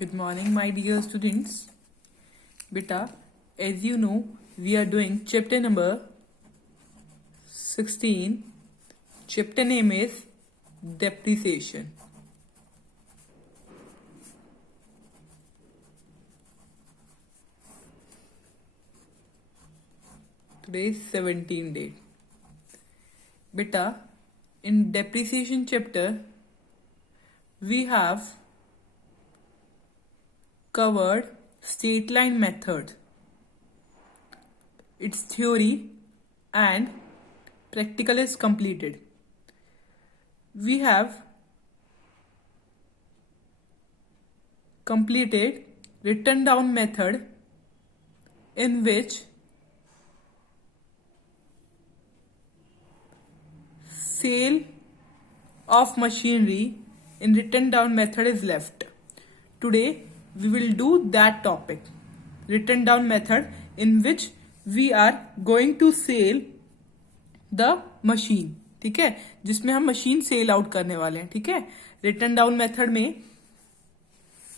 Good morning, my dear students. Beta, as you know, we are doing chapter number 16. Chapter name is Depreciation. Today is 17th date. Beta, in depreciation chapter, we have covered straight line method, its theory and practical is completed. We have completed written down method in which sale of machinery in written down method is left. Today we will do that topic, written down method in which we are going to sell the machine. ठीक है, जिसमें हम machine sell out करने वाले हैं. ठीक है, return down method में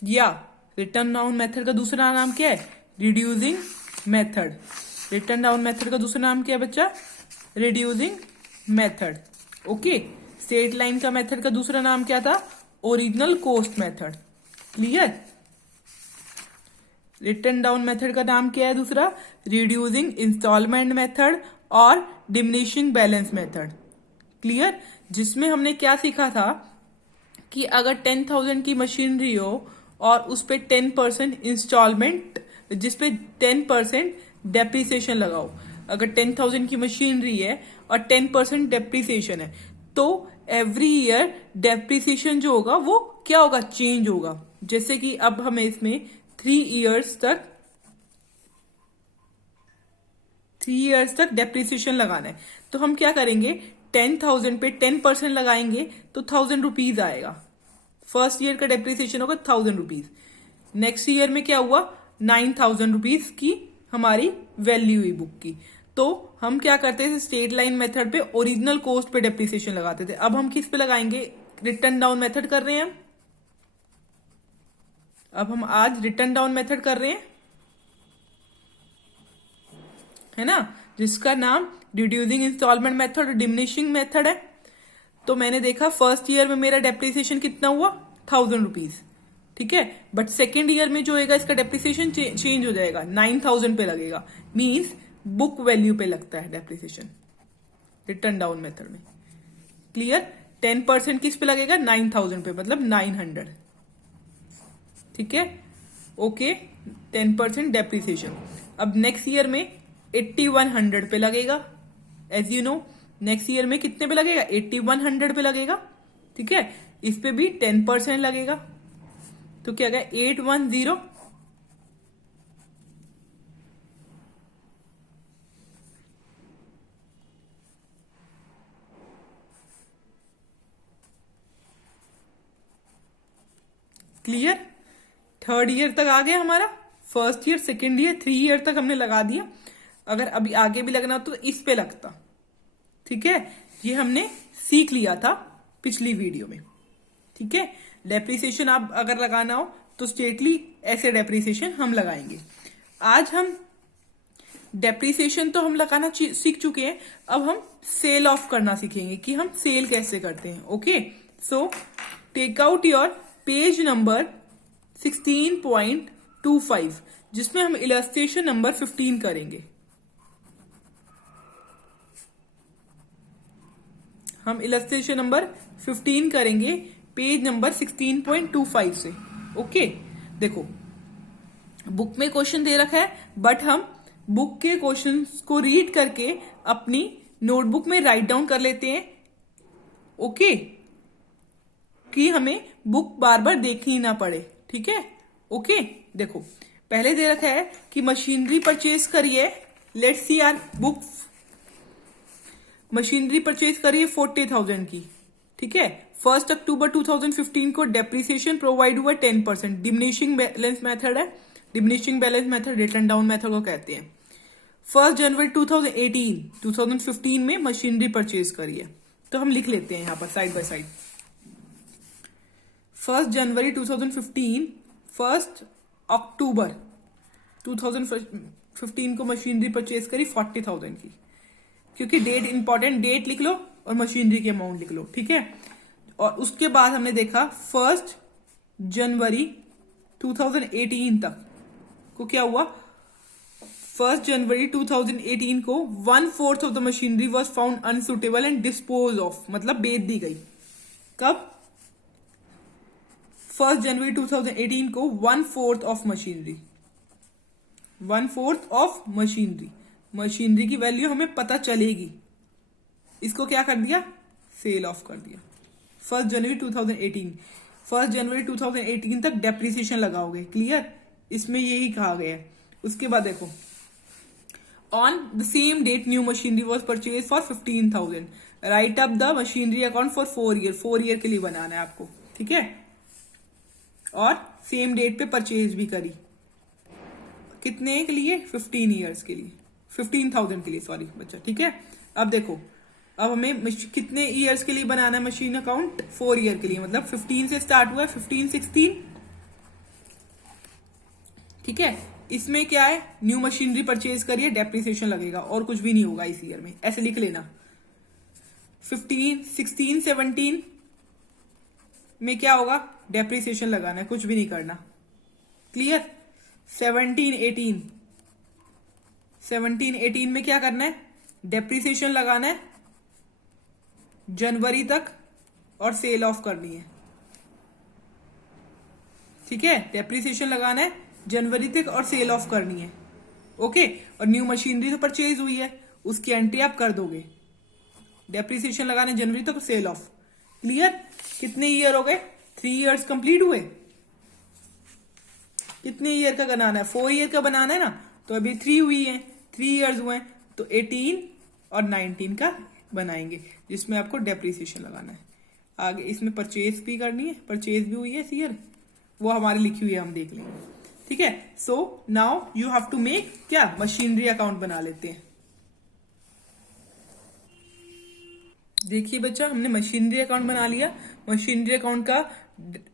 या रिटर्न डाउन मेथड का दूसरा नाम क्या है? Reducing method. Return down method का दूसरा नाम क्या है बच्चा? Reducing method. Okay, straight line का मेथड का दूसरा नाम क्या था? Original cost method. Clear? Return down method का नाम क्या है दूसरा? रिड्यूसिंग इंस्टॉलमेंट मेथड और डिमिनिशिंग बैलेंस मेथड. क्लियर? जिसमें हमने क्या सीखा था कि अगर 10,000 की मशीनरी हो और उस पे 10% इंस्टॉलमेंट, जिसपे 10% डेप्रिसिएशन लगाओ. अगर 10,000 की मशीनरी है और 10% डेप्रिसिएशन है तो एवरी ईयर डेप्रिसिएशन जो होगा वो क्या होगा? चेंज होगा. जैसे कि अब हमें इसमें 3 इयर्स तक डेप्रिसिएशन लगाना है. तो हम क्या करेंगे? 10,000 पे 10% लगाएंगे तो 1,000 रुपीज आएगा. फर्स्ट ईयर का डेप्रिसिएशन होगा 1,000 रुपीज. नेक्स्ट ईयर में क्या हुआ? 9,000 रुपीज की हमारी वैल्यू हुई बुक की. तो हम क्या करते थे? स्ट्रेट लाइन मेथड पे ओरिजिनल कॉस्ट पे डेप्रिसिएशन लगाते थे. अब हम किस पे लगाएंगे? रिटर्न डाउन मेथड कर रहे हैं. अब हम आज रिटर्न डाउन मेथड कर रहे हैं, है ना, जिसका नाम रिड्यूसिंग इंस्टॉलमेंट मेथड और डिमिनिशिंग मेथड है. तो मैंने देखा फर्स्ट ईयर में मेरा डेप्रिसिएशन कितना हुआ? 1,000 रुपीज. ठीक है, बट सेकेंड ईयर में जो होगा इसका डेप्रिसिएशन चेंज हो जाएगा, 9,000 पे लगेगा. मीन्स बुक वैल्यू पे लगता है डेप्रिसिएशन रिटर्न डाउन मेथड में. क्लियर? 10% किस पे लगेगा? 9,000 पे, मतलब 900. ठीक है, ओके. 10% डेप्रिसिएशन. अब नेक्स्ट ईयर में 8100 पे लगेगा. As you know, next year में कितने पे लगेगा? 8100 पे लगेगा. ठीक है, इस पे भी 10% लगेगा. तो क्या गया? 810. क्लियर? थर्ड ईयर तक आ गया हमारा. First year, second year, 3 year तक हमने लगा दिया. अगर अभी आगे भी लगना हो तो इस पे लगता. ठीक है, ये हमने सीख लिया था पिछली वीडियो में. ठीक है, डेप्रिसिएशन आप अगर लगाना हो तो स्ट्रेटली ऐसे डेप्रिसिएशन हम लगाएंगे. आज हम डेप्रिसिएशन तो हम लगाना सीख चुके हैं. अब हम सेल ऑफ करना सीखेंगे कि हम सेल कैसे करते हैं. Okay, so take out your page number 16.25 जिसमें हम इलस्ट्रेशन नंबर 15 करेंगे. हम इलस्ट्रेशन नंबर 15 करेंगे पेज नंबर 16.25 से. ओके, देखो बुक में क्वेश्चन दे रखा है, बट हम बुक के क्वेश्चंस को रीड करके अपनी नोटबुक में राइट डाउन कर लेते हैं. ओके, कि हमें बुक बार बार देखनी ना पड़े. ठीक है, ओके. देखो पहले दे रखा है कि मशीनरी परचेज करिए. Let's see our book. Machinery purchase करिए 40,000 की. ठीक है, 1 अक्टूबर 2015 को डेप्रिसिएशन प्रोवाइड हुआ 10%. डिमिनिशिंग बैलेंस मेथड है. Diminishing balance method return down method को कहते हैं. 1 जनवरी 2015 में मशीनरी परचेज करिए. तो हम लिख लेते हैं यहां पर साइड बाय साइड. 1 जनवरी 2015 1 अक्टूबर 2015 को मशीनरी परचेज करी 40,000 की, क्योंकि डेट इंपॉर्टेंट, डेट लिख लो और मशीनरी की अमाउंट लिख लो, ठीक है। और उसके बाद हमने देखा 1 जनवरी 2018 तक को क्या हुआ, 1 जनवरी 2018 को 1/4 of the machinery was found unsuitable and dispose of, मतलब बेच दी गई। कब? 1 जनवरी 2018 को 1/4 of machinery, 1/4 of machinery, machinery की वैल्यू हमें पता चलेगी, इसको क्या कर दिया, सेल ऑफ कर दिया। 1 जनवरी 2018, 1 जनवरी 2018 तक डेप्रिसिएशन लगाओगे, क्लियर, इसमें यही कहा गया है। उसके बाद देखो, on the same date new machinery was purchase for 15,000, write up the machinery account for 4 year, 4 year के लिए बनाना है आपको, ठीक है। और सेम डेट पे परचेज भी करी, कितने के लिए, 15 ईयर्स के लिए, 15,000 के लिए, सॉरी बच्चा, ठीक है। अब देखो, अब हमें कितने ईयर्स के लिए बनाना है मशीन अकाउंट, 4 ईयर के लिए, मतलब 15 से स्टार्ट हुआ है, 15, 16, ठीक है। इसमें क्या है, न्यू मशीनरी परचेज करिए, डेप्रिसिएशन लगेगा, और कुछ भी नहीं होगा इस ईयर में, ऐसे लिख लेना। 15, 16, 17 में क्या होगा, डेप्रिसिएशन लगाना है, कुछ भी नहीं करना, क्लियर। 17, 18, 17, 18 में क्या करना है, डेप्रिसिएशन लगाना है जनवरी तक और सेल ऑफ करनी है, ठीक है। डेप्रिसिएशन लगाना है जनवरी तक और सेल ऑफ करनी है, ओके। और न्यू मशीनरी तो परचेज हुई है, उसकी एंट्री आप कर दोगे, डेप्रिसिएशन लगाना जनवरी तक और सेल ऑफ, क्लियर। कितने ईयर हो गए, 3 ईयर्स कंप्लीट हुए। कितने ईयर का बनाना है, 4 ईयर का बनाना है ना, तो अभी 3 हुई है, 3 ईयर्स हुए हैं, तो 18 और 19 का बनाएंगे, जिसमें आपको डेप्रिसिएशन लगाना है। आगे इसमें परचेज भी करनी है, परचेज भी हुई है इस ईयर, वो हमारी लिखी हुई है, हम देख लेंगे, ठीक है। So now you have to make क्या, मशीनरी अकाउंट बना लेते हैं। देखिए बच्चा, हमने मशीनरी अकाउंट बना लिया। मशीनरी अकाउंट का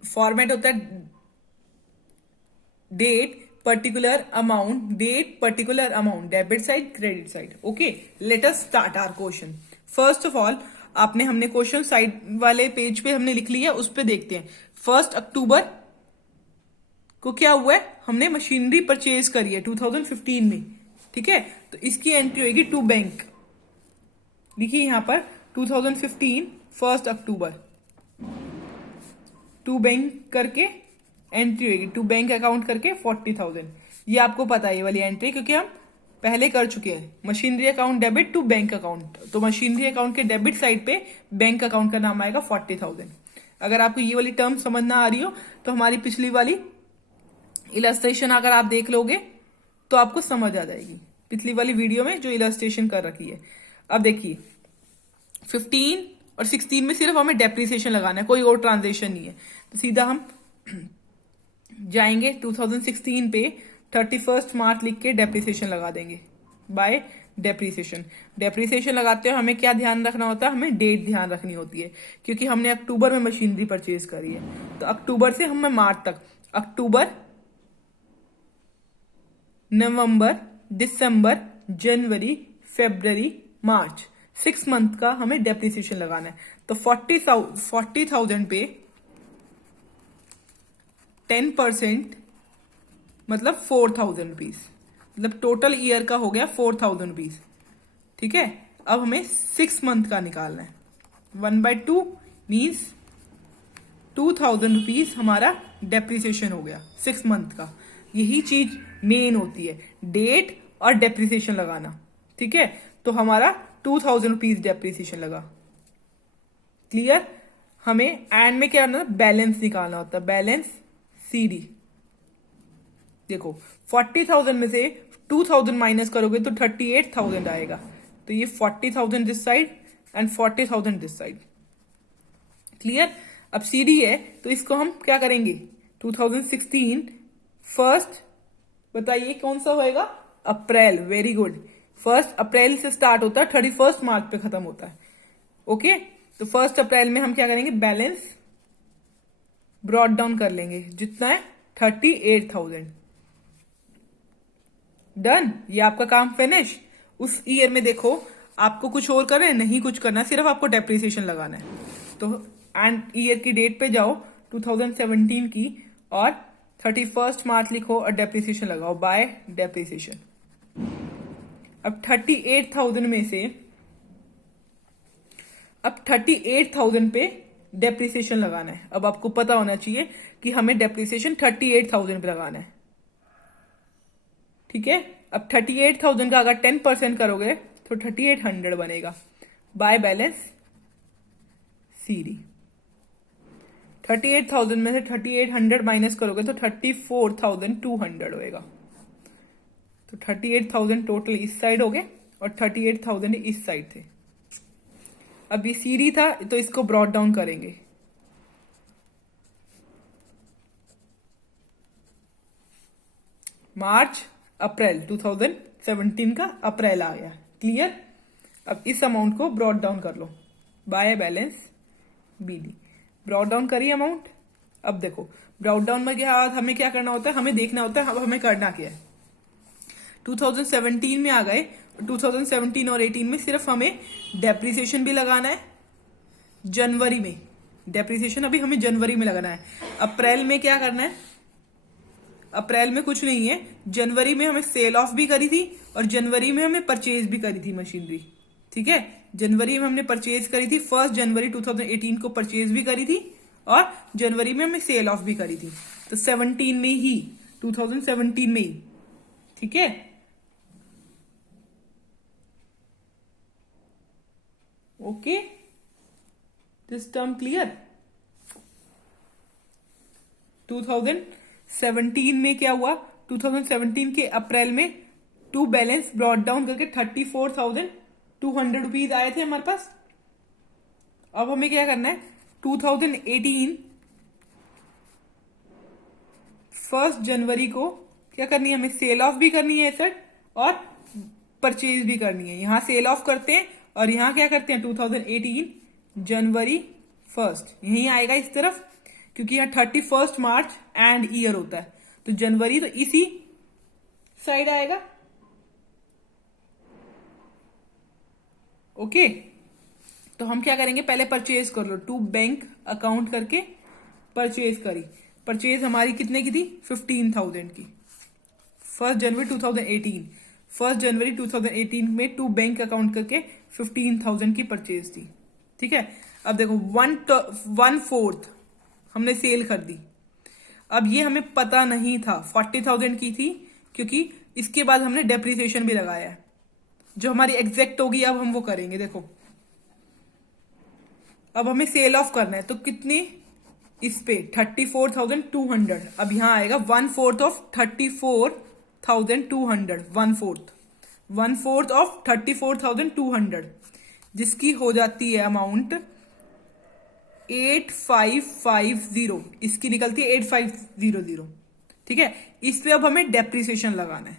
फॉर्मेट होता है date particular amount, date particular amount, debit side credit side, okay. Let us start our question. First of all हमने क्वेश्चन साइड वाले पेज पे हमने लिख लिया, उस पे देखते हैं। 1 अक्टूबर को क्या हुआ है, हमने मशीनरी परचेज करी है 2015 में, ठीक है। तो इसकी एंट्री होगी टू बैंक, देखिए यहां पर 2015 1 अक्टूबर, टू बैंक करके एंट्री होगी, टू बैंक अकाउंट करके 40,000। ये आपको पता है ये वाली एंट्री, क्योंकि हम पहले कर चुके हैं। Machinery account debit to bank account, तो मशीनरी अकाउंट के डेबिट साइड पे बैंक अकाउंट का नाम आएगा 40,000। अगर आपको ये वाली टर्म समझ ना आ रही हो तो हमारी पिछली वाली इलस्ट्रेशन अगर आप देख लोगे तो आपको समझ आ जाएगी, पिछली वाली वीडियो में जो इलस्ट्रेशन कर रखी है। अब देखिए 15 और 16 में सिर्फ हमें डेप्रिसिएशन लगाना है, कोई और ट्रांजेक्शन नहीं है। तो सीधा हम जाएंगे 2016 पे 31 मार्च लिख के डेप्रिसिएशन लगा देंगे बाय डेप्रिसिएशन। डेप्रिसिएशन लगाते हो हमें क्या ध्यान रखना होता है, हमें डेट ध्यान रखनी होती है, क्योंकि हमने अक्टूबर में मशीनरी परचेज करी है। तो अक्टूबर से हमें मार्च तक, अक्टूबर, नवंबर, दिसंबर, जनवरी, फरवरी, मार्च, 6 मंथ का हमें डेप्रिसिएशन लगाना है। तो 40,000 पे 10% मतलब 4,000 रुपीज, मतलब टोटल ईयर का हो गया 4,000 रुपीज, ठीक है। अब हमें 6 मंथ का निकालना है, 1/2 मीन्स 2,000 रुपीज हमारा डेप्रिसिएशन हो गया 6 मंथ का। यही चीज मेन होती है, डेट और डेप्रिसिएशन लगाना, ठीक है। तो हमारा 2,000 रुपीज डेप्रिसिएशन लगा, क्लियर। हमें एंड में क्या करना है, बैलेंस निकालना होता है, बैलेंस सीडी। देखो 40,000 में से 2,000 माइनस करोगे तो 38,000 आएगा। तो ये 40,000 this side and 40,000 this side, clear. अब सीडी है तो इसको हम क्या करेंगे, 2016 फर्स्ट, बताइए कौन सा होएगा, अप्रैल, वेरी गुड। 1 अप्रैल से स्टार्ट होता है, 31 मार्च पे खत्म होता है, ओके। तो 1 अप्रैल में हम क्या करेंगे, बैलेंस ब्रॉट डाउन कर लेंगे, जितना है 38,000। डन, ये आपका काम फिनिश। उस ईयर में देखो आपको कुछ और करना है, नहीं कुछ करना, सिर्फ आपको डेप्रिसिएशन लगाना है। तो एंड ईयर की डेट पे जाओ 2017 की, और 31 मार्च लिखो और डेप्रिसिएशन लगाओ बाय डेप्रिसिएशन। अब 38,000 में से अब 38,000 पे डेप्रिसिएशन लगाना है। अब आपको पता होना चाहिए कि हमें डेप्रिसिएशन 38,000 पे लगाना है, ठीक है। अब 38,000 का अगर 10% करोगे तो 3800 बनेगा बाय बैलेंस सीडी। 38,000 में से 3800 माइनस करोगे तो 34,200 होएगा। तो 38,000 टोटल इस साइड हो गए और 38,000 इस साइड थे। अब ये सीडी था तो इसको ब्रॉड डाउन करेंगे। मार्च अप्रैल 2017 का अप्रैल आ गया, क्लियर। अब इस अमाउंट को ब्रॉड डाउन कर लो by balance BD. Brought down करिए अमाउंट। अब देखो ब्रॉड डाउन में क्या हमें क्या करना होता है, हमें देखना होता है अब हमें करना क्या है। 2017 में आ गए, 2017 और 18 में सिर्फ हमें डेप्रिसिएशन भी लगाना है। जनवरी में डेप्रिसिएशन अभी हमें जनवरी में लगाना है। अप्रैल में क्या करना है, अप्रैल में कुछ नहीं है। जनवरी में हमें सेल ऑफ भी करी थी और जनवरी में हमें परचेज भी करी थी मशीनरी, ठीक है। जनवरी में हमने परचेज करी थी, 1 जनवरी 2018 को परचेज भी करी थी और जनवरी में हमें सेल ऑफ भी करी थी। तो 17 में ही, 2017 में ही, ठीक है। Okay, this term clear. 2017 में क्या हुआ, 2017 के अप्रैल में टू बैलेंस ब्रॉड डाउन करके 34,200 रुपीज आए थे हमारे पास। अब हमें क्या करना है, 2018 1 जनवरी को क्या करनी है, हमें सेल ऑफ भी करनी है एसेट और परचेज भी करनी है। यहां सेल ऑफ करते हैं और यहां क्या करते हैं 2018 जनवरी 1 यही आएगा इस तरफ, क्योंकि यहाँ 31 मार्च एंड ईयर होता है। तो जनवरी तो इसी साइड आएगा, ओके। तो हम क्या करेंगे, पहले परचेज कर लो, टू बैंक अकाउंट करके परचेज करी। परचेज हमारी कितने की थी, 15,000 की। 1 जनवरी 2018, 1 जनवरी 2018 में टू बैंक अकाउंट करके 15,000 की परचेज थी, ठीक है। अब देखो 1/4 हमने सेल कर दी। अब ये हमें पता नहीं था 40,000 की थी, क्योंकि इसके बाद हमने डेप्रिसिएशन भी लगाया है जो हमारी एग्जैक्ट होगी। अब हम वो करेंगे, देखो अब हमें सेल ऑफ करना है तो कितनी, इस पे 34,200। अब यहां आएगा 1/4 ऑफ 34,200, 1/4 ऑफ 34,200, जिसकी हो जाती है अमाउंट 8550। इसकी निकलती है 8500, ठीक है। इस पे अब हमें डेप्रिसिएशन लगाना है।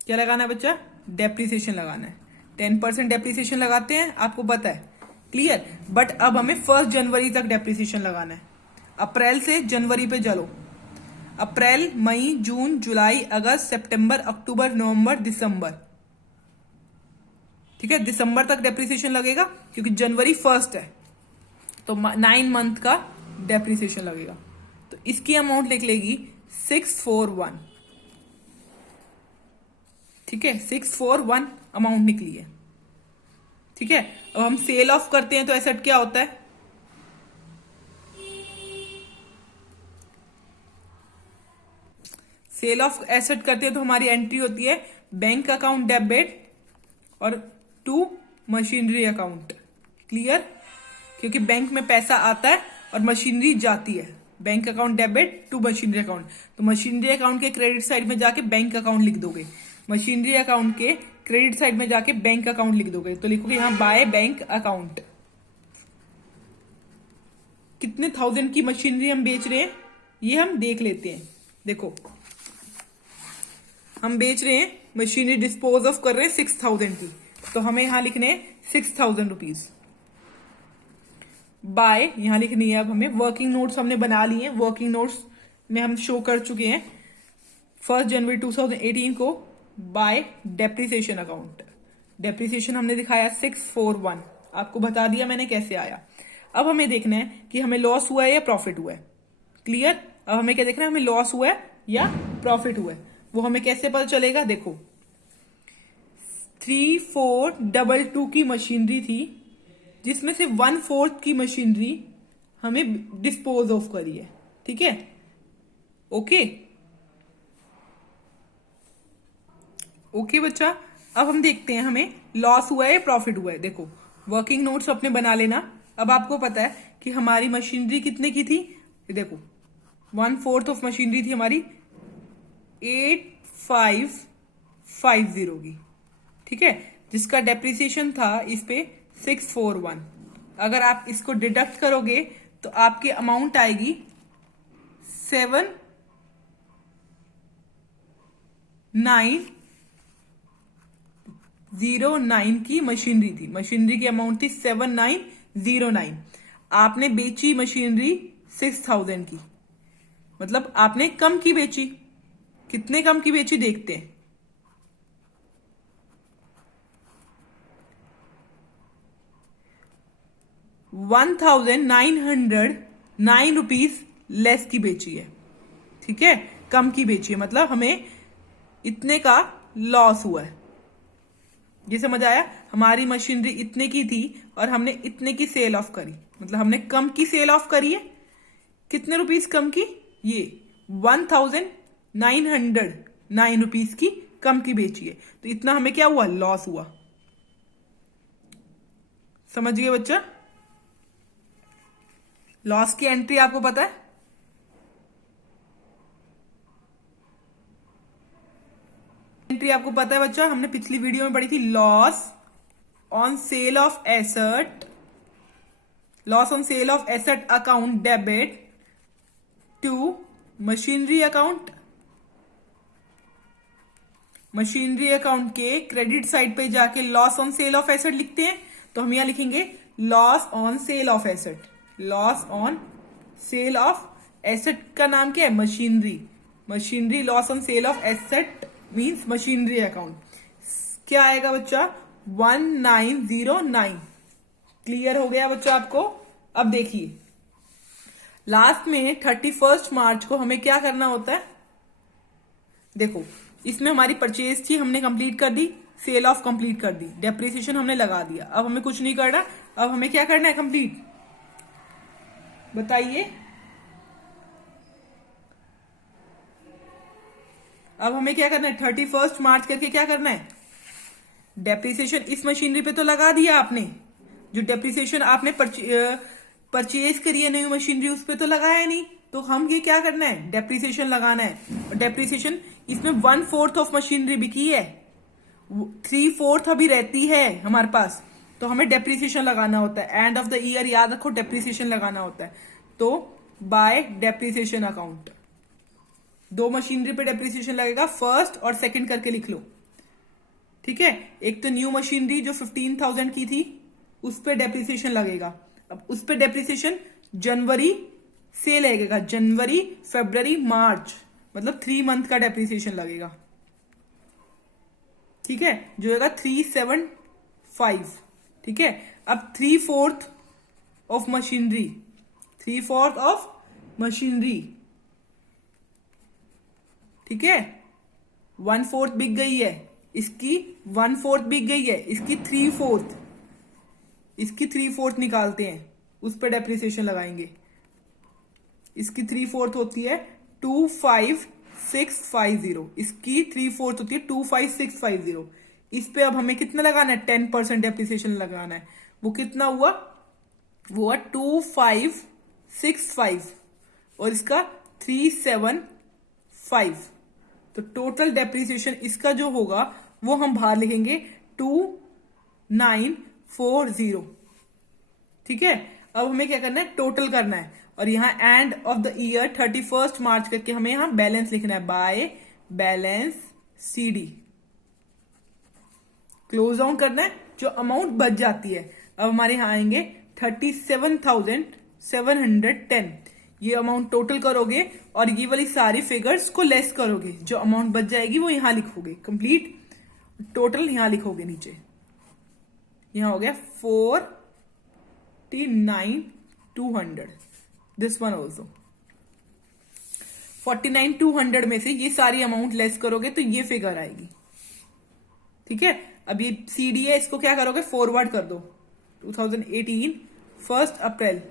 क्या लगाना है बच्चा, डेप्रिसिएशन लगाना है। 10% डेप्रिसिएशन लगाते हैं, आपको पता है, क्लियर। बट अब हमें 1 जनवरी तक डेप्रिसिएशन लगाना है। अप्रैल से जनवरी पे चलो, अप्रैल मई जून जुलाई अगस्त सितंबर अक्टूबर नवंबर दिसंबर, ठीक है। दिसंबर तक डेप्रिसिएशन लगेगा क्योंकि जनवरी 1 है, तो 9 मंथ का डेप्रिसिएशन लगेगा। तो इसकी अमाउंट लिख लेगी 641, ठीक है। 641 अमाउंट निकली है, ठीक है। अब हम सेल ऑफ करते हैं तो एसेट क्या होता है, सेल ऑफ एसेट करते हैं तो हमारी एंट्री होती है बैंक अकाउंट डेबिट और टू मशीनरी अकाउंट, क्लियर। क्योंकि बैंक में पैसा आता है और मशीनरी जाती है, bank account debit to machinery account. तो मशीनरी अकाउंट के क्रेडिट साइड में जाके बैंक अकाउंट लिख दोगे, मशीनरी अकाउंट के क्रेडिट साइड में जाके बैंक अकाउंट लिख दोगे। तो लिखोगे यहां बाय बैंक अकाउंट। कितने थाउजेंड की मशीनरी हम बेच रहे हैं ये हम देख लेते हैं। देखो हम बेच रहे हैं मशीनरी, डिस्पोज ऑफ कर रहे हैं 6,000 की, तो हमें यहां लिखने हैं 6,000 रुपीज बाय, यहां लिखनी है। अब हमें वर्किंग नोट्स हमने बना लिए हैं, वर्किंग नोट्स में हम शो कर चुके हैं 1 जनवरी 2018 को बाय डेप्रिसिएशन अकाउंट। डेप्रिसिएशन हमने दिखाया 641, आपको बता दिया मैंने कैसे आया। अब हमें देखना है कि हमें लॉस हुआ है या प्रॉफिट हुआ है। क्लियर? अब हमें क्या देखना है, हमें लॉस हुआ है या प्रॉफिट हुआ है। वो हमें कैसे पता चलेगा, देखो 3422 की मशीनरी थी, जिसमें से 1/4 की मशीनरी हमें डिस्पोज ऑफ करी है। ठीक है, ओके ओके बच्चा। अब हम देखते हैं हमें लॉस हुआ है या प्रॉफिट हुआ है। देखो वर्किंग नोट्स अपने बना लेना। अब आपको पता है कि हमारी मशीनरी कितने की थी, देखो 1/4 ऑफ मशीनरी थी हमारी 8550 की। ठीक है, जिसका डेप्रिसिएशन था इस पे 641। अगर आप इसको डिडक्ट करोगे तो आपकी अमाउंट आएगी 7909 की मशीनरी थी। मशीनरी की अमाउंट थी 7909। आपने बेची मशीनरी 6000 की, मतलब आपने कम की बेची। कितने कम की बेची देखते हैं। 1909 रुपीज लेस की बेची है। ठीक है, कम की बेची है, मतलब हमें इतने का लॉस हुआ है। ये समझ आया? हमारी मशीनरी इतने की थी और हमने इतने की सेल ऑफ करी, मतलब हमने कम की सेल ऑफ करी है। कितने रुपीस कम की? ये 1909 रुपीस की कम की बेची है, तो इतना हमें क्या हुआ, लॉस हुआ। समझ गए बच्चा? लॉस की एंट्री आपको पता है? एंट्री आपको पता है बच्चा, हमने पिछली वीडियो में पढ़ी थी। Loss on sale of asset, loss on sale of asset account debit to machinery account. Machinery account के क्रेडिट साइड पे जाके loss on sale of asset लिखते हैं, तो हम यहां लिखेंगे loss on sale of asset. Loss on sale of asset का नाम क्या है, machinery. Machinery loss on sale of asset means machinery account. क्या आएगा बच्चा, 1909। क्लियर हो गया बच्चा आपको? अब देखिए लास्ट में 31 मार्च को हमें क्या करना होता है। देखो इसमें हमारी परचेज थी, हमने कंप्लीट कर दी, सेल ऑफ कंप्लीट कर दी, डेप्रिसिएशन हमने लगा दिया। अब हमें कुछ नहीं करना, अब हमें क्या करना है, कंप्लीट। बताइए अब हमें क्या करना है, 31 मार्च करके क्या करना है, डेप्रिसिएशन इस मशीनरी पे तो लगा दिया आपने। जो डेप्रिसिएशन आपने परचेज करी है नई मशीनरी, उस पे तो लगाया नहीं। तो हम ये क्या करना है, डेप्रिसिएशन लगाना है। और डेप्रिसिएशन इसमें 1/4 ऑफ मशीनरी बिकी है, 3/4 अभी रहती है हमारे पास, तो हमें डेप्रिसिएशन लगाना होता है। एंड ऑफ द ईयर याद रखो डेप्रिसिएशन लगाना होता है। तो बाय डेप्रिसिएशन अकाउंट, दो मशीनरी पे डेप्रिसिएशन लगेगा, फर्स्ट और सेकंड करके लिख लो। ठीक है, एक तो न्यू मशीनरी जो 15,000 की थी, उस पे डेप्रिसिएशन लगेगा। अब उस पे डेप्रिसिएशन जनवरी से लगेगा, जनवरी फरवरी मार्च, मतलब 3 मंथ का डेप्रिसिएशन लगेगा। ठीक है, जो होगा 375। ठीक है, अब 3/4 ऑफ मशीनरी, 3/4 ऑफ मशीनरी। ठीक है, 1/4 बिक गई है, इसकी 1/4 बिक गई है, इसकी 3/4, इसकी 3/4 निकालते हैं, उस पर डेप्रिसिएशन लगाएंगे। इसकी 3/4 होती है 25650, इसकी 3/4 होती है 25650। इस पे अब हमें कितना लगाना है, 10% डेप्रिसिएशन लगाना है। वो कितना हुआ, वो हुआ 2565 और इसका 375। तो टोटल डेप्रिसिएशन इसका जो होगा वो हम बाहर लिखेंगे 2940। ठीक है, अब हमें क्या करना है, टोटल करना है। और यहां एंड ऑफ द ईयर 31 मार्च करके हमें यहां बैलेंस लिखना है, by balance CD. Close down करना है, जो अमाउंट बच जाती है। अब हमारे यहां आएंगे 37,710। ये अमाउंट टोटल करोगे और ये वाली सारी फिगर्स को लेस करोगे, जो अमाउंट बच जाएगी वो यहां लिखोगे, कंप्लीट टोटल यहां लिखोगे नीचे। यहां हो गया 49,200, दिस वन ऑल्सो 49,200 में से ये सारी अमाउंट लेस करोगे तो ये फिगर आएगी। ठीक है, अब ये CD है, इसको क्या करोगे, फॉरवर्ड कर दो 2018 1 April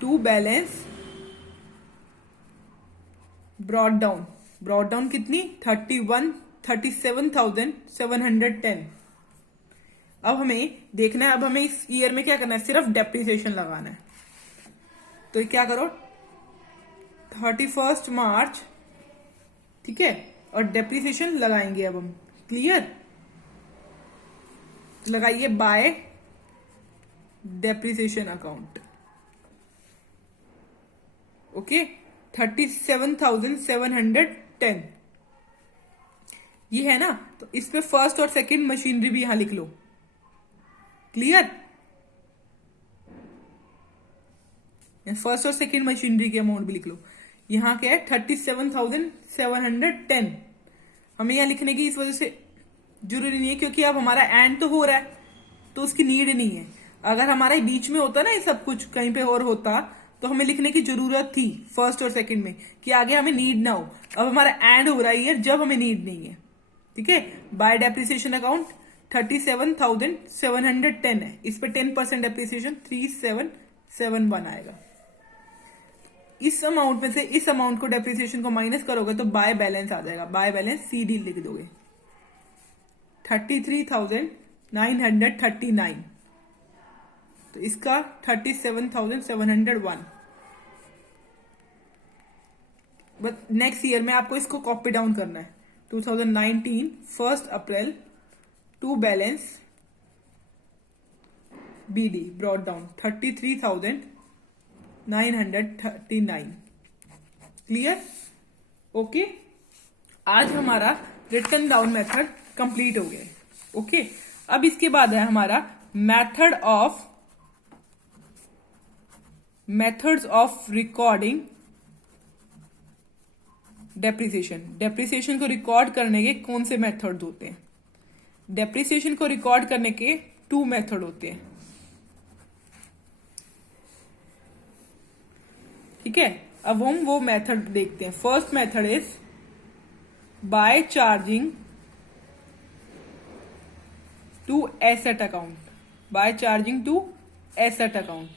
to balance brought down कितनी 37,710। अब हमें देखना है, अब हमें इस ईयर में क्या करना है, सिर्फ डेप्रिसिएशन लगाना है। तो क्या करो 31 मार्च, ठीक है, और डेप्रिसिएशन लगाएंगे अब हम, क्लियर। तो लगाइए बाय डेप्रिसिएशन अकाउंट, ओके 37,710 ये है ना। तो इस पे फर्स्ट और सेकंड मशीनरी भी यहां लिख लो, क्लियर। फर्स्ट और सेकंड मशीनरी की अमाउंट भी लिख लो। यहां क्या है 37,710। हमें यहां लिखने की इस वजह से जरूरी नहीं है क्योंकि अब हमारा एंड तो हो रहा है तो उसकी नीड नहीं है। अगर हमारा बीच में होता ना ये सब कुछ कहीं पे और होता तो हमें लिखने की जरूरत थी फर्स्ट और सेकंड में कि आगे हमें नीड ना हो। अब हमारा एंड हो रहा है जब हमें नीड नहीं है, ठीक है। बाय डेप्रिसिएशन अकाउंट 37,710 है, इस पे 10% डेप्रिसिएशन 3771 आएगा। इस अमाउंट में से इस अमाउंट को डेप्रिसिएशन को माइनस करोगे तो बाय बैलेंस आ जाएगा। बाय बैलेंस CD लिख दोगे 33,939, तो इसका 37,701। बट नेक्स्ट ईयर में आपको इसको कॉपी डाउन करना है। 2019 1 April to balance BD brought down 33,939, clear, okay. आज हमारा रिटन डाउन मेथड कंप्लीट हो गया, ओके। अब इसके बाद है हमारा मेथड्स ऑफ रिकॉर्डिंग डेप्रिसिएशन को रिकॉर्ड करने के कौन से मेथड्स होते हैं। डेप्रिसिएशन को रिकॉर्ड करने के 2 मेथड होते हैं, ठीक है। अब हम वो मेथड देखते हैं। First method is by charging to asset account, by charging to asset account,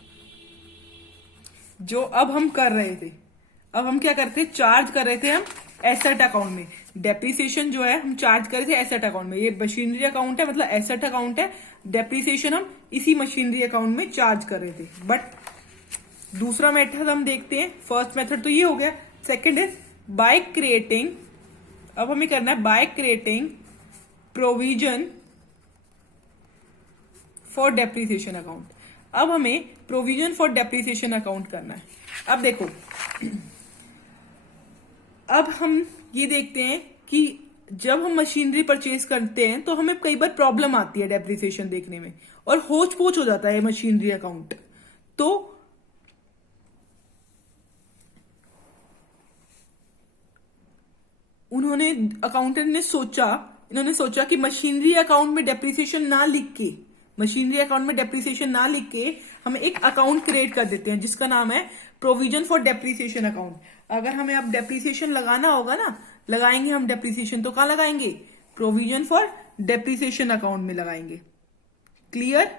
जो अब हम कर रहे थे। अब हम क्या करते, चार्ज कर रहे थे हम एसेट अकाउंट में। डेप्रिसिएशन जो है हम चार्ज कर रहे थे एसेट अकाउंट में। ये मशीनरी अकाउंट है, मतलब एसेट अकाउंट है। डेप्रिसिएशन हम इसी मशीनरी अकाउंट में चार्ज कर रहे थे। बट दूसरा मेथड हम देखते हैं। फर्स्ट मेथड तो ये हो गया। सेकंड इज बाय क्रिएटिंग, अब हमें करना है by creating provision for depreciation account. अब हमें प्रोविजन फॉर डेप्रिसिएशन अकाउंट करना है। अब देखो, अब हम ये देखते हैं कि जब हम मशीनरी परचेज करते हैं तो हमें कई बार प्रॉब्लम आती है डेप्रिसिएशन देखने में और होच पोच हो जाता है मशीनरी अकाउंट। तो अकाउंटेंट ने सोचा कि मशीनरी अकाउंट में डेप्रिसिएशन ना लिख के हम एक अकाउंट क्रिएट कर देते हैं जिसका नाम है प्रोविजन फॉर डेप्रिसिएशन अकाउंट। अगर हमें अब डेप्रिसिएशन लगाना होगा ना, लगाएंगे हम डेप्रिसिएशन तो कहां लगाएंगे, प्रोविजन फॉर डेप्रिसिएशन अकाउंट में लगाएंगे, क्लियर।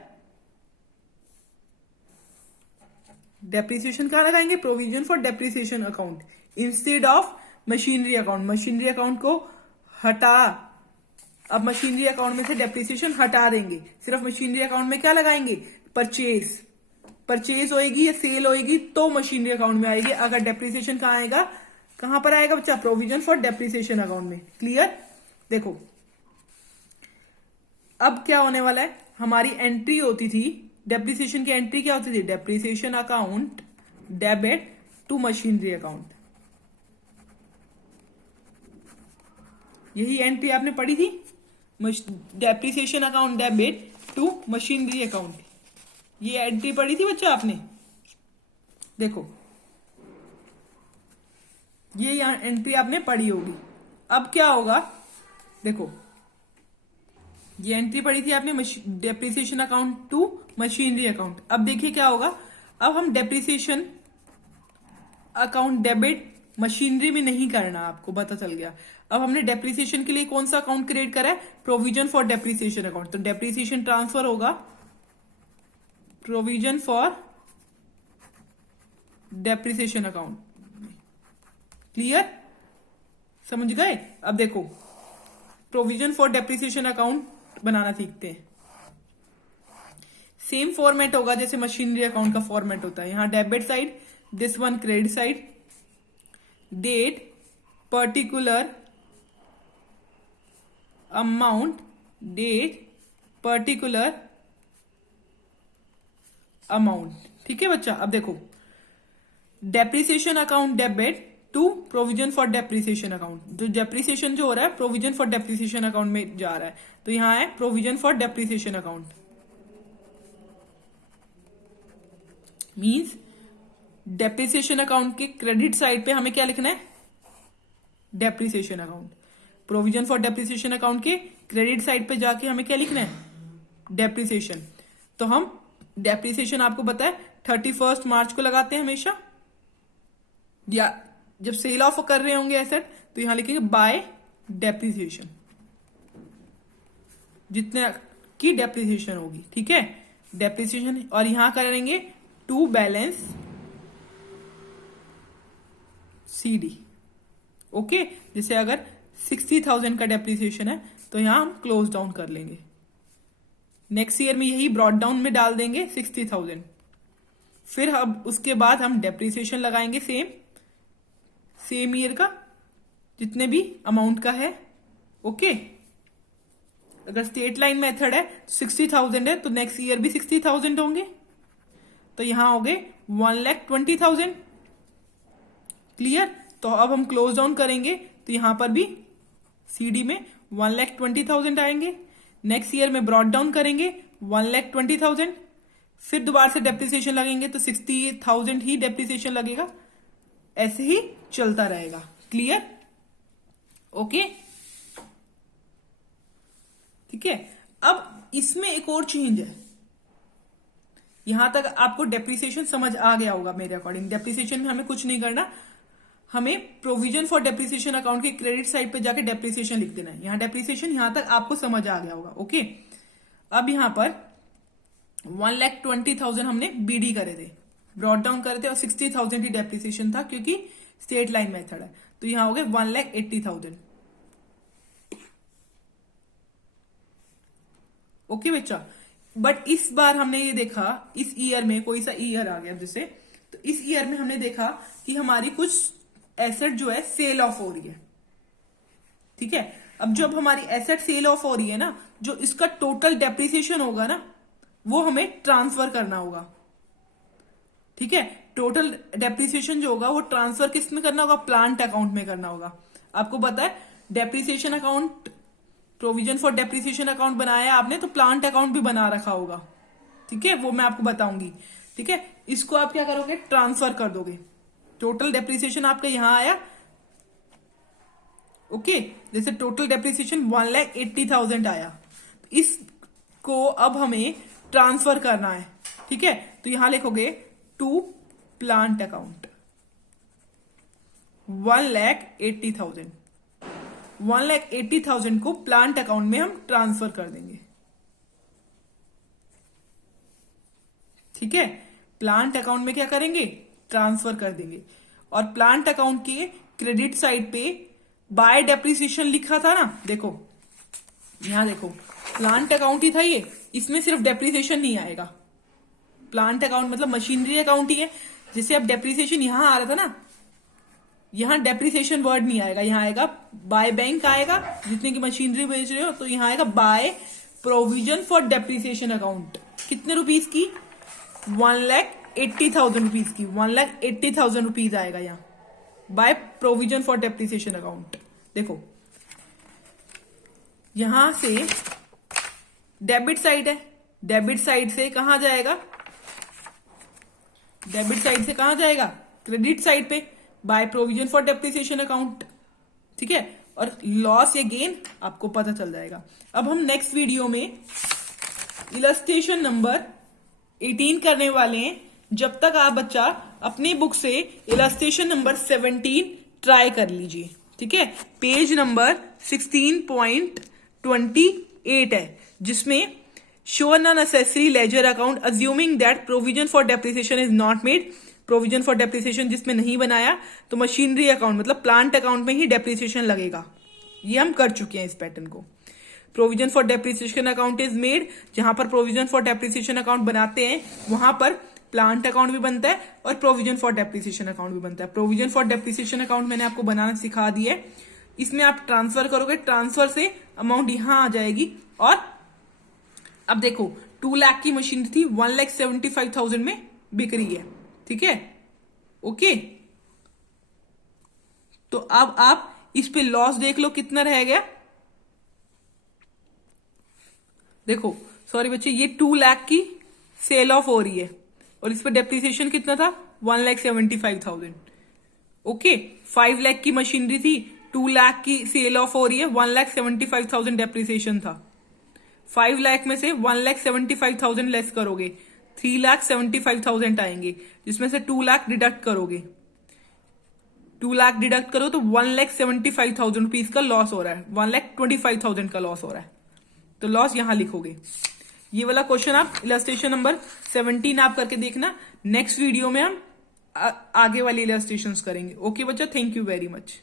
डेप्रिसिएशन कहां लगाएंगे, provision for depreciation account instead of machinery account. Machinery account को हटा, अब मशीनरी अकाउंट में से डेप्रिसिएशन हटा देंगे। सिर्फ मशीनरी अकाउंट में क्या लगाएंगे, परचेज होएगी या सेल होएगी तो मशीनरी अकाउंट में आएगी। अगर डेप्रिसिएशन कहां आएगा, कहां पर आएगा बच्चा, प्रोविजन फॉर डेप्रिसिएशन अकाउंट में, क्लियर। देखो अब क्या होने वाला है, हमारी एंट्री होती थी डेप्रिसिएशन की एंट्री क्या होती थी, depreciation account debit to machinery account. यही एंट्री आपने पढ़ी थी, depreciation account debit to machinery account. ये एंट्री पढ़ी थी बच्चा आपने, देखो ये यहाँ एंट्री आपने पढ़ी होगी। अब क्या होगा, देखो ये एंट्री पढ़ी थी आपने depreciation account to machinery account. अब देखिए क्या होगा, अब हम डेप्रिसिएशन अकाउंट डेबिट मशीनरी में नहीं करना, आपको पता चल गया। अब हमने डेप्रिसिएशन के लिए कौन सा अकाउंट क्रिएट करा है, प्रोविजन फॉर डेप्रिसिएशन अकाउंट। तो डेप्रिसिएशन ट्रांसफर होगा provision for depreciation account. Clear, समझ गए। अब देखो प्रोविजन फॉर डेप्रिसिएशन अकाउंट बनाना सीखते हैं। सेम फॉर्मेट होगा जैसे मशीनरी अकाउंट का फॉर्मेट होता है। यहां debit side, this one credit side, date particular amount, date particular amount. ठीक है बच्चा। अब देखो depreciation account debit to provision for depreciation account. जो डेप्रिसिएशन जो हो रहा है प्रोविजन फॉर डेप्रिसिएशन अकाउंट में जा रहा है, तो यहां है provision for depreciation account. Means depreciation account के क्रेडिट साइड पे हमें क्या लिखना है, depreciation account. Provision for depreciation account के क्रेडिट साइड पे जाके हमें क्या लिखना है, डेप्रिसिएशन। तो हम डेप्रिसिएशन आपको पता है 31 मार्च को लगाते हैं हमेशा, या जब सेल ऑफ कर रहे होंगे एसेट तो यहां लिखेंगे बाय डेप्रिसिएशन, जितने की डेप्रिसिएशन होगी। ठीक है, डेप्रिसिएशन। और यहां करेंगे टू बैलेंस सीडी। ओके, जैसे अगर 60,000 का डेप्रिसिएशन है तो यहां हम क्लोज डाउन कर लेंगे। नेक्स्ट ईयर में यही ब्रॉड डाउन में डाल देंगे 60,000। फिर अब उसके बाद हम डेप्रिसिएशन लगाएंगे सेम ईयर का जितने भी अमाउंट का है। ओके, अगर स्टेट लाइन मेथड है 60,000 है तो नेक्स्ट ईयर भी 60,000 होंगे, तो यहां हो गए 1,20,000। क्लियर। तो अब हम क्लोज डाउन करेंगे तो यहां पर भी सीडी में 1,20,000 आएंगे। नेक्स्ट ईयर में ब्रॉड डाउन करेंगे 1,20,000। फिर दोबारा से डेप्रिसिएशन लगेंगे तो 60,000 ही डेप्रिसिएशन लगेगा। ऐसे ही चलता रहेगा। क्लियर। ओके, ठीक है। अब इसमें एक और चेंज है। यहां तक आपको डेप्रिसिएशन समझ आ गया होगा मेरे अकॉर्डिंग। डेप्रिसिएशन में हमें कुछ नहीं करना, हमें प्रोविजन फॉर डेप्रिसिएशन अकाउंट के क्रेडिट साइड पे जाके डेप्रिसिएशन लिख देना है। यहां डेप्रिसिएशन यहां तक आपको समझ आ गया होगा। ओके, अब यहां पर 1,20,000 हमने बीडी करे थे, ब्रॉड डाउन करे थे, और 60,000 ही डेप्रिसिएशन था क्योंकि स्टेट लाइन मेथड है। तो यहां हो गए 1,80,000। ओके बच्चा। बट इस बार हमने ये देखा, इस ईयर में कोई सा ईयर आ गया जैसे, तो इस ईयर में हमने देखा कि हमारी कुछ एसेट जो है सेल ऑफ हो रही है। ठीक है, अब जब हमारी एसेट सेल ऑफ हो रही है ना, जो इसका टोटल डेप्रिसिएशन होगा ना वो हमें ट्रांसफर करना होगा। ठीक है, टोटल डेप्रिसिएशन जो होगा वो ट्रांसफर किस में करना होगा, प्लांट अकाउंट में करना होगा। आपको पता है depreciation account, provision for depreciation account बनाया है आपने, तो प्लांट अकाउंट भी बना रखा होगा। ठीक है, वो मैं आपको बताऊंगी। ठीक है, इसको आप क्या करोगे, ट्रांसफर कर दोगे। टोटल डेप्रिसिएशन आपका यहां आया। ओके, जैसे टोटल डेप्रिसिएशन 1,80,000 आया, इसको अब हमें ट्रांसफर करना है। ठीक है, तो यहां लिखोगे टू प्लांट अकाउंट 1,80,000। 1,80,000 को प्लांट अकाउंट में हम ट्रांसफर कर देंगे। ठीक है, प्लांट अकाउंट में क्या करेंगे, ट्रांसफर कर देंगे। और प्लांट अकाउंट के क्रेडिट साइड पे बाय डेप्रिसिएशन लिखा था ना, देखो यहां देखो प्लांट अकाउंट ही था ये, इसमें सिर्फ डेप्रिसिएशन नहीं आएगा। प्लांट अकाउंट मतलब मशीनरी अकाउंट ही है। जैसे अब डेप्रिसिएशन यहां आ रहा था ना, यहां डेप्रिसिएशन वर्ड नहीं आएगा, यहां आएगा बाय बैंक आएगा, जितने की मशीनरी बेच रहे हो, तो यहां आएगा by provision for depreciation account. कितने रुपीस की, 1,80,000 रुपीज की, 1,80,000 रुपीज आएगा यहां by provision for depreciation account. देखो यहां से डेबिट साइड है, डेबिट साइड से कहां जाएगा, डेबिट साइड से कहां जाएगा, क्रेडिट साइड पे, by provision for depreciation account, ठीक है। और लॉस या गेन आपको पता चल जाएगा। अब हम नेक्स्ट वीडियो में इलस्ट्रेशन नंबर 18 करने वाले हैं। जब तक आप बच्चा अपनी बुक से इलस्ट्रेशन नंबर 17 ट्राई कर लीजिए, ठीक है। पेज नंबर 16.28 है, जिसमें show unnecessary ledger account assuming that provision for depreciation is not made. Provision for depreciation जिसमें नहीं बनाया तो मशीनरी अकाउंट मतलब प्लांट अकाउंट में ही डेप्रिसिएशन लगेगा। ये हम कर चुके हैं इस पैटर्न को। Provision for depreciation account is made, जहां पर प्रोविजन फॉर डेप्रिसिएशन अकाउंट बनाते हैं वहां पर प्लांट अकाउंट भी बनता है और प्रोविजन फॉर डेप्रिसिएशन अकाउंट भी बनता है। प्रोविजन फॉर डेप्रिसिएशन अकाउंट मैंने आपको बनाना सिखा दिया है। इसमें आप ट्रांसफर करोगे, ट्रांसफर से अमाउंट यहां आ जाएगी। और अब देखो 2 लाख की मशीन थी, 1,75,000 में बिक रही है, ठीक है, ओके। तो अब आप इस पे लॉस देख लो कितना रह गया। देखो सॉरी बच्चे, ये 2 लाख की सेल ऑफ हो रही है और इस पे डेप्रिसिएशन कितना था, 1,75,000, ओके। 5 लाख की मशीनरी थी, 2 लाख की सेल ऑफ हो रही है, 1,75,000 डेप्रिसिएशन था। 5 लाख में से 1,75,000 लेस करोगे, 3,75,000 आएंगे, जिसमें से 2 लाख डिडक्ट करोगे। 2 लाख डिडक्ट करो तो 1,75,000 रुपीज का लॉस हो रहा है, 1,25,000 का लॉस हो रहा है। तो लॉस यहां लिखोगे। ये वाला क्वेश्चन आप इलस्ट्रेशन नंबर 17 आप करके देखना। नेक्स्ट वीडियो में हम आगे वाली इलस्ट्रेशंस करेंगे। ओके बच्चा, थैंक यू वेरी मच।